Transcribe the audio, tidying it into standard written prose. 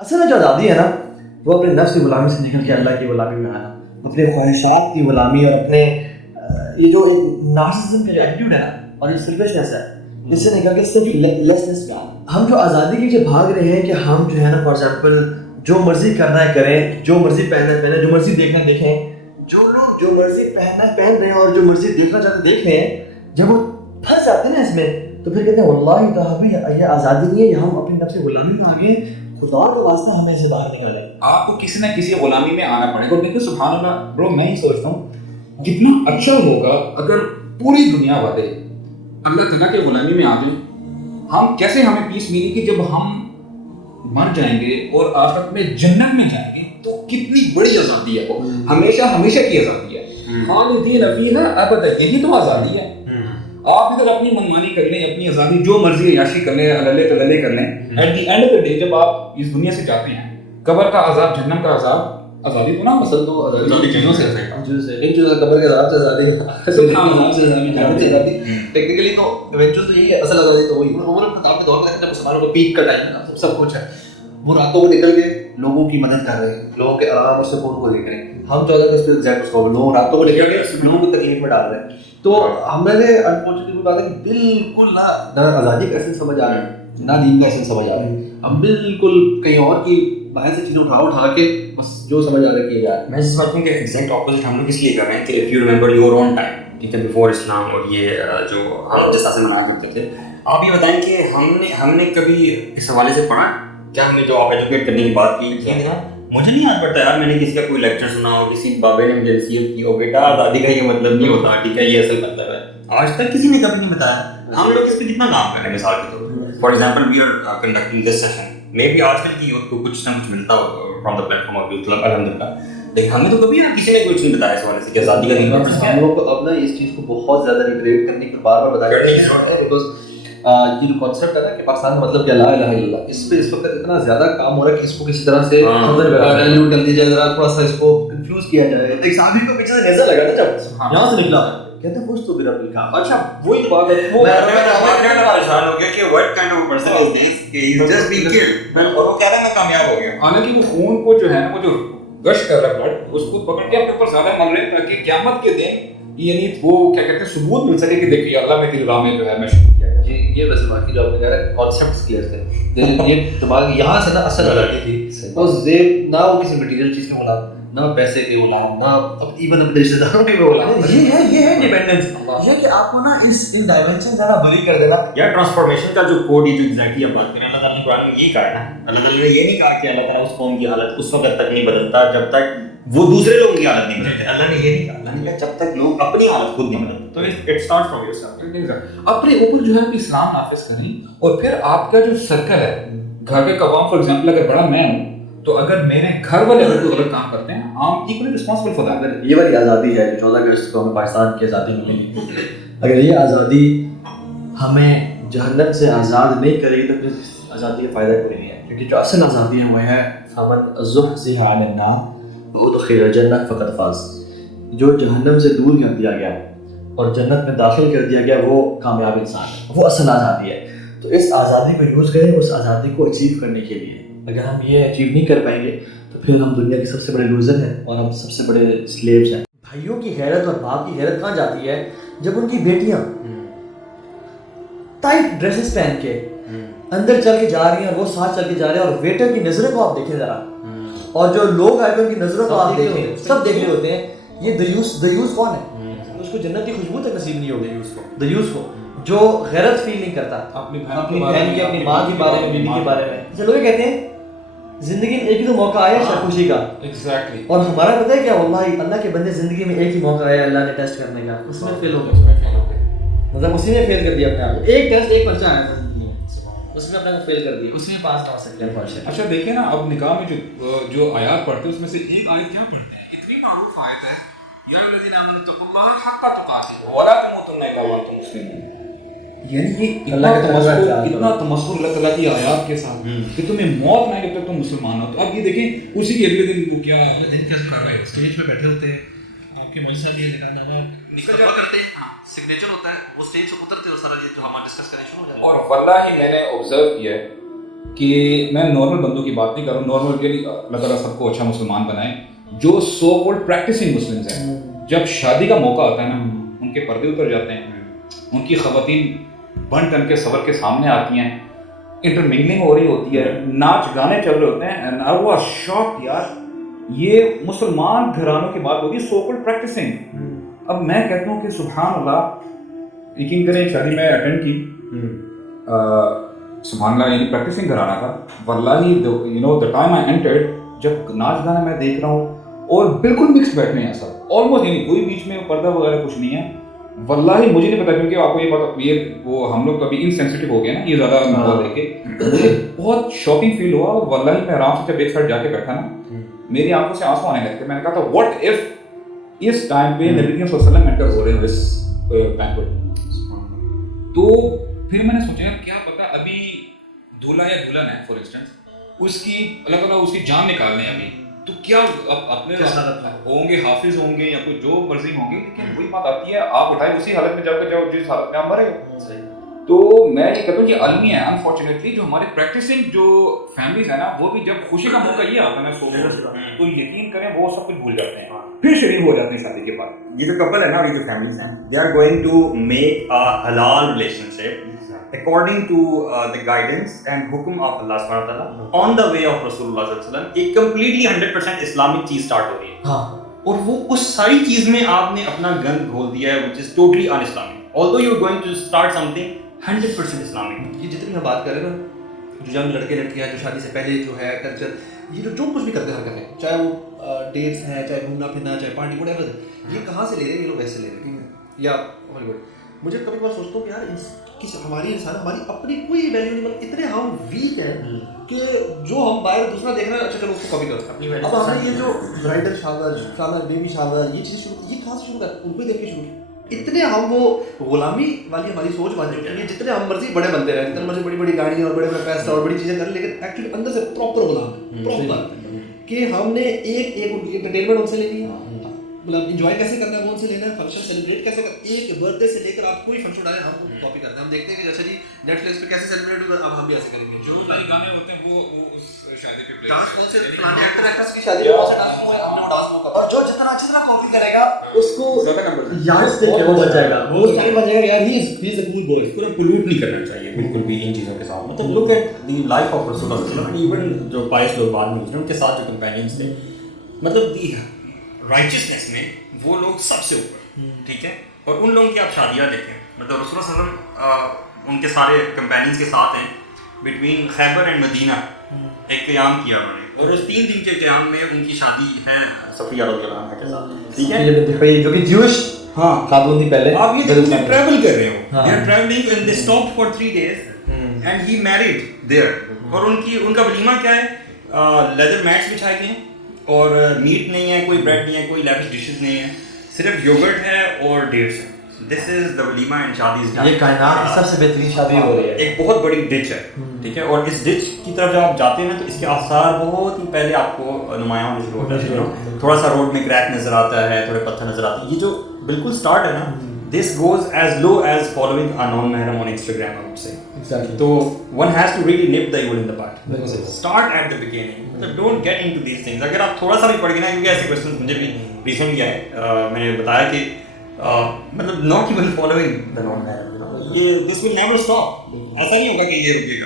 اصل میں جو آزادی ہے نا وہ اپنے نفس کی غلامی سے نکل کے اللہ کی غلامی میں آنا, اپنے خواہشات کی غلامی اور اپنے یہ جو ایک نارسسزم کا جو ایٹیٹیوڈ ہے نا اور جو سیلفشنس ہے اس سے نکل کے صرف لیسنس میں آنا. ہم جو آزادی کے پیچھے بھاگ رہے ہیں کہ ہم جو ہے نا فار ایگزامپل جو مرضی کرنا ہے کریں, جو مرضی پہننا ہے پہنیں, جو مرضی دیکھنا ہے دیکھیں, جو لوگ جو مرضی پہننا ہے پہن رہے ہیں اور جو مرضی دیکھنا چاہتے ہیں دیکھ رہے ہیں. جب وہ پھنس جاتے ہیں نا اس میں تو پھر کہتے ہیں واللہ تعالی یہ آزادی نہیں ہے, یہ ہم اپنی نفس کی غلامی میں آ گئے, خدا کا واسطہ ہمیں اسے باہر نکالا. آپ کو کسی نہ کسی غلامی میں آنا پڑے گا. دیکھو سبحان اللہ برو, میں ہی سوچتا ہوں کتنا اچھا ہوگا اگر پوری دنیا والے اللہ تعالیٰ کے غلامی میں آ جائیں. ہم کیسے ہمیں پیس ملی کہ جب ہم مر جائیں گے اور آخرت میں جنت میں جائیں گے تو کتنی بڑی آزادی ہے, وہ ہمیشہ ہمیشہ کی آزادی ہے. خالدین فیہا ابدا, یہی تو آزادی ہے. آپ ادھر اپنی منمانی کر لیں, اپنی آزادی جو مرضی عیاشی کر لیں, اللہ تللے کر لیں, at the end of the day جب آپ اس دنیا سے جاتے ہیں قبر کا عذاب, جہنم کا عذاب, آزادی تو نا مسل تو آزادی چیزوں سے ہے, ان چیزوں سے قبر کے عذاب سے آزادی ٹیکنیکلی تو ایونچوئل تو یہی ہے, اصل آزادی تو وہی عمر خطاب کے دور میں جب مسلمانوں کے پیک کا ٹائم ہے نا, سب کچھ ہے, وہ راتوں کو نکل کے لوگوں کی مدد کر رہے ہیں, لوگوں کے آرام اور سکون کو دیکھ رہے ہیں. ہم 14 اگست پہ ایگزیکٹ کو لوگ راتوں کو نکل کے لوگوں کو تکلیف میں ڈال رہے ہیں. تو ہمیں انفارچونیٹلی بات ہے کہ بالکل نہ آزادی کا ایسنس سمجھ آ رہا ہے نہ دین کا ایسنس سمجھ آ رہا ہے. ہم بالکل کہیں اور کی باہر سے چیزیں اٹھا کے بس جو سمجھ آ رہا ہے کیا جا رہا ہے. میں جس بات کہ ایگزیکٹ اپوزٹ ہم لوگ اس لیے کر رہے ہیں کہ if you remember your own time, ٹھیک ہے, بیفور اسلام, اور یہ جو ہم جس طرح سے منایا کرتے تھے, آپ یہ بتائیں کہ ہم نے کبھی اس حوالے سے پڑھا کیا, ہم نے جو آپ ایجوکیٹ کرنے کی بات کی, مجھے نہیں یاد پڑتا یار میں نے کسی کا کوئی لیکچر سنا ہو, کسی بابے نے مجھے نصیحت کی ہو, بیٹا آزادی کا یہ مطلب نہیں ہوتا, ٹھیک ہے, یہ اصل مطلب ہے. آج تک کسی نے کبھی نہیں بتایا. ہم لوگ اس پہ کتنا کام کر رہے ہیں. مثال کے طور پر for example we are conducting this session, maybe آج کل کی یوتھ کو کچھ نہ کچھ ملتا ہو from the platform of youth club, الحمدللہ, لیکن ہمیں تو کبھی کسی نے کچھ نہیں بتایا اس والے سے کہ آزادی کا نہیں ہوتا. ہم لوگ کو اب نا اس چیز کو بہت زیادہ ریپریٹ کرنے کی بار بار بتایا ہے, بیکاز یہ جو کانسیپٹ ہے نا کہ پاکستان کا مطلب کیا لا الہ الا اللہ, اس پہ اس وقت اتنا زیادہ کام ہو رہا ہے کہ اس کو کسی طرح سے ڈائلیوٹ کر دیا جائے, ذرا تھوڑا سا اس کو کنفیوز کیا جائے. ایک صحابی کو پیچھے سے نیزہ لگا تھا جب یہاں سے نکلا, کہتے ہیں کچھ تو پھر اپنی کام. اچھا وہی بات ہے, وہ پریشان ہو گیا کہ what kind of person is this, کہ he is just being killed, اور وہ کہہ رہا ہے میں کامیاب ہو گیا. حالانکہ وہ خون کو جو ہے نا, وہ جو گش کر رہا ہے بلڈ, اس کو پکڑ کے اپنے اوپر زیادہ مل رہے تاکہ قیامت کے دن یعنی وہ کیا کہتے ہیں ثبوت مل سکے کہ دیکھیے اللہ میں تیری راہ میں جو ہے میں شکر کیا. جی یہ ویسے باقی جو آپ نے کہہ رہا ہے کانسیپٹس کلیئر تھے, یہ دماغ یہاں سے نا اصل آزادی تھی, اور زیب نہ وہ کسی مٹیریل چیز کے غلام, نہ پیسے کے غلام, نہ ایون اپنے رشتے داروں کے غلام. یہ ہے ڈیپینڈنس, یہ کہ آپ کو نا اس ان ڈائمینشن ذرا بری کر دینا. یا ٹرانسفارمیشن کا جو کوڈ جو ایگزیکٹلی آپ بات کریں, اللہ تعالیٰ نے قرآن میں یہی کہا ہے, اللہ تعالیٰ نے یہ نہیں کہا کہ اللہ تعالیٰ اس قوم کی حالت اس وقت تک نہیں بدلتا جب تک وہ دوسرے لوگوں کی حالت نہیں بدلتے. اللہ نے یہ نہیں کہا, اللہ نے کہا جب تک لوگ اپنی حالت خود نہیں بدلتے. تو اٹ اسٹارٹ فرام یورسیلف. اپنے اوپر جو ہے اسلام نافذ کریں, اور پھر آپ کا جو سرکل ہے گھر کے قوام, فار ایگزامپل اگر بڑا میں ہوں تو اگر میرے گھر والے اگر کوئی غلط کام کرتے ہیں, عام ایکولی رسپانسبل فار دیٹ. یہ والی آزادی ہے جو 14 اگست کو ہمیں پاکستان کی آزادی ملی. اگر یہ آزادی ہمیں جہنم سے آزاد نہیں کرے گی تو پھر آزادی کا فائدہ کوئی نہیں ہے, کیونکہ جو اصل آزادی ہے وہ ہے فمن زحزح عن النار وادخل الجنہ فقد فاز. جو جہنم سے دور کر دیا گیا اور جنت میں داخل کر دیا گیا وہ کامیاب انسان ہے, وہ اصل آزادی ہے. تو اس آزادی کو یوز کریں اس آزادی کو اچیو کرنے کے لیے. اگر ہم یہ اچیو نہیں کر پائیں گے تو پھر ہم دنیا کے سب سے بڑے لوزر ہیں اور ہم سب سے بڑے سلیوز ہیں. بھائیوں کی غیرت اور باپ کی غیرت کہاں جاتی ہے جب ان کی بیٹیاں ٹائٹ ڈریسز پہن کے اندر چل کے جا رہی ہیں اور وہ ساتھ چل کے جا رہے ہیں, اور ویٹر کی نظروں کو آپ دیکھیں ذرا, اور جو لوگ آئے ان کی نظروں کو آپ دیکھیں, سب دیکھ رہے ہوتے ہیں. یہ دیوس کون ہے؟ اس کو جنت کی خوشبو تک نصیب نہیں ہوگی. دیوس کو جو غیرت فیل نہیں کرتا اپنی بہن کی, اپنی ماں کے بارے میں, بیوی کے بارے میں. چلو یہ کہتے ہیں زندگی میں ایک ہی تو موقع آیا ہے خوشی کا, ایگزیکٹلی, واللہ اور ہمارا پتہ ہے کیا, واللہ اللہ کے بندے زندگی میں ایک ہی موقع آیا اللہ نے ٹیسٹ کرنے کا, اس میں فیل ہو گئے. مطلب اسی نے فیل کر دیا اپنے آپ کو. ایک ٹیسٹ ایک پرچہ آیا تھا زندگی میں, اس میں اپنے کو فیل کر دیا, اس میں پاس نہ ہو سکتے ہیں. اچھا دیکھیں نا, اب نکاح میں جو آیات پڑھتے ہیں اس میں سے ایک آیت کیا پڑھتے ہیں, اتنی معروف آیت ہے, یا الذین آمنوا اتقوا اللہ حق تقاتہ ولا تموتن الا وانتم مسلمون. یعنی یہ اتنا تمسخر اللہ تعالیٰ کی آیات کے ساتھ کہ تمہیں موت نہ آئے جب تک تم مسلمان ہو. تو اب یہ دیکھیں اسی کے اگلے دن وہ کیا دن کیا کر رہے ہیں, اسٹیج پہ بیٹھے ہوتے ہیں, آپ کے مجھ سے بھی دکھانا ہے نکلوا کرتے ہیں, سگنیچر ہوتا ہے, وہ اسٹیج سے اترتے ہو سارا جو ہم ڈسکس کریں شروع ہو جاتا ہے. اور واللہ میں نے آبزرو کیا ہے کہ میں نارمل بندوں کی بات نہیں کر رہا ہوں, نارمل یعنی اللہ تعالیٰ سب کو اچھا مسلمان بنائے, جو سو کالڈ پریکٹسنگ مسلمز ہیں, جب شادی کا موقع آتا ہے نا ان کے پردے اتر جاتے ہیں, ان کی خواتین بن ٹن کے صبر کے سامنے آتی ہیں, انٹرمنگلنگ ہو رہی ہوتی ہے, ناچ گانے چل رہے ہوتے ہیں, اینڈ آئی واز شاکڈ یار یہ مسلمان گھرانوں کی بات ہوگی سو کالڈ پریکٹسنگ. اب میں کہتا ہوں کہ سبحان اللہ, یقین کریں شادی میں اٹینڈ کی, سبحان اللہ یعنی پریکٹسنگ گھرانہ تھا واللہ, you know the time I entered, جب ناچ گانا میں دیکھ رہا ہوں اور بالکل مکس بیٹھنے ہیں سب آلموسٹ, یعنی کوئی بیچ میں پردہ وغیرہ کچھ نہیں ہے. واللہ مجھے نہیں پتا, کیونکہ آپ کو یہ بات یہ وہ ہم لوگ کبھی انسینسٹیو ہو گئے نا یہ زیادہ ماحول دیکھ کے, مجھے بہت شاکنگ فیل ہوا. اور واللہ میں آرام سے جب ایک سائڈ جا کے بیٹھا نا میری آنکھوں سے آنسو آنے لگتے. میں نے کہا تھا واٹ اف اس ٹائم پہ نبی کریم صلی اللہ علیہ وسلم انٹر ہو رہے ہیں اس بینکوٹ. تو پھر میں نے سوچا کیا پتا ابھی دولہا یا دلہن ہے فار انسٹنس, اس کی اللہ تعالیٰ اس کی جان نکالنے ہیں ابھی, تو کیا اپنے ہوں گے حافظ ہوں گے یا کوئی جو مرضی ہوں گے, لیکن وہی بات آتی ہے آپ اٹھائیں اسی حالت میں جا کے جاؤ جس حالت میں آپ مرے ہو. تو میں یہ کہتا ہوں یہ عالمی ہے انفارچونیٹلی, جو ہمارے پریکٹسنگ جو فیملیز ہیں نا وہ بھی جب خوشی کا موقع یہ آتا ہے نا تو یقین کریں وہ سب کچھ بھول جاتے ہیں, پھر شریک ہو جاتے ہیں شادی کے بعد. یہ جو کپل ہے نا اور یہ جو فیملیز ہیں, they are going to make a حلال relationship according to the guidance and حکم of اللہ سبحانہ وتعالیٰ on the way of رسول اللہ صلی اللہ علیہ وسلم. ایک completely 100% اسلامک چیز اسٹارٹ ہو رہی ہے, اور وہ اس ساری چیز میں آپ نے اپنا گند گھول دیا ہے which is totally un-Islamic, although you are going to start something 100% Islamic. یہ جتنی ہم بات کر رہے ہیں نا, جو ینگ لڑکے لڑکیاں جو شادی سے پہلے جو ہے کلچر, یہ جو کچھ بھی کرتے ہیں حرکتیں, چاہے وہ ڈیٹس ہیں, چاہے گھومنا پھرنا, چاہے پارٹی وٹ ایور, یہ کہاں سے لے رہے ہیں یہ لوگ ویسے لے رہے ہیں یا ہالی ووڈ. مجھے کبھی بار سوچتا ہوں کہ یار ہماری انسان ہماری اپنی کوئی ویلیو نہیں, مطلب اتنے ہم ویک ہیں کہ جو ہم باہر دوسرا دیکھ رہے ہیں اچھا چلو اس کو کاپی کرتے ہیں. اب ہم نے یہ جو برائڈل شاور بیبی شاور یہ چیزیں شروع, یہ کہاں سے شروع کر, ان کو دیکھ کے شروع کی. اتنے ہم وہ غلامی والی ہماری سوچ بن چکی ہے, جتنے ہم مرضی بڑے بنتے رہے, جتنے مرضی بڑی بڑی گاڑیاں اور بڑے بڑے پیسہ اور بڑی چیزیں کریں, لیکن ایکچولی اندر سے پراپر غلام پراپر کہ ہم نے ایک انٹرٹینمنٹ ان سے لے لیا, مطلب انجوائے کیسے کرنا ہے وہ ان سے لینا ہے, فنکشن سیلیبریٹ کیسے کرنا ہے, ایک برتھ ڈے سے لے کر آپ کوئی فنکشن آئے ہم کاپی کرتے ہیں. ہم دیکھتے ہیں کہ جیسے جی نیٹ فلکس پہ کیسے سیلیبریٹ ہوگا, اب ہم بھی ایسے کریں گے. جو سارے گانے ہوتے ہیں وہ اس شادی پہ ڈانس کون سے فلانے ایکٹر ایکٹرس کی شادی میں کون سے ڈانس ہوا ہے, ہم نے وہ ڈانس وہ کرا, اور جو جتنا اچھی طرح کاپی کرے گا اس کو یاد سے وہ بچ جائے گا, وہ سارے بن جائے گا یار ہی از اے کول بوائے. اس کو پولیوٹ نہیں کرنا چاہیے بالکل بھی ان چیزوں کے ساتھ. مطلب look at the life of رسول اللہ صلی اللہ علیہ وسلم, ایون جو 22 لوگ بعد میں گزرے ان کے ساتھ جو کمپینینس تھے, مطلب دی رائچسنس میں وہ لوگ سب سے اوپر, ٹھیک ہے. اور ان لوگوں کی آپ شادیاں دیکھیں, مطلب رسول اللہ صلی اللہ علیہ وسلم ان کے سارے کمپینینس کے ساتھ ہیں, بٹوین خیبر اینڈ مدینہ ایک قیام کیا انہوں نے, اور اس 3 دن کے قیام میں ان کی شادی ہے صفیہ رضی اللہ عنہا کے ساتھ, ٹھیک ہے, جو کہ جیوش خاتون تھی پہلے. آپ یہ دیکھیں ٹریول کر رہے ہو, they are travelling and they stopped for 3 days and he married there. اور ان کا ولیمہ کیا ہے, لیدر میٹس بچھائے گئے ہیں, اور میٹ نہیں ہے, کوئی بریڈ نہیں ہے, کوئی لیوش ڈشز نہیں ہے, صرف یوگرٹ ہے اور ڈیٹس ہے. دس از دا ولیمہ اینڈ شادی از ڈن. یہ کائنات کی سب سے بہترین شادی ہو رہی ہے. ایک بہت بڑی ڈچ ہے, ٹھیک ہے, اور اس ڈچ کی طرف جب آپ جاتے ہیں نا تو اس کے آثار بہت ہی پہلے آپ کو نمایاں ہونے شروع ہوتے ہیں. تھوڑا سا روڈ میں کریک نظر آتا ہے, تھوڑے پتھر نظر آتے ہیں. یہ جو بالکل اسٹارٹ ہے نا, this goes as low as following a non-mahram on Instagram, I would say. Exactly. So one has to really nip the evil in the bud. Start at the beginning. So don't get into these things. اگر آپ تھوڑا سا بھی پڑھ گئے نا, کیونکہ ایسے کوشچنس مجھے بھی ریسنٹلی آئے, میں نے بتایا کہ مطلب not even following the non-mahram, this will never stop. ایسا نہیں ہوگا کہ یہ رکے گا.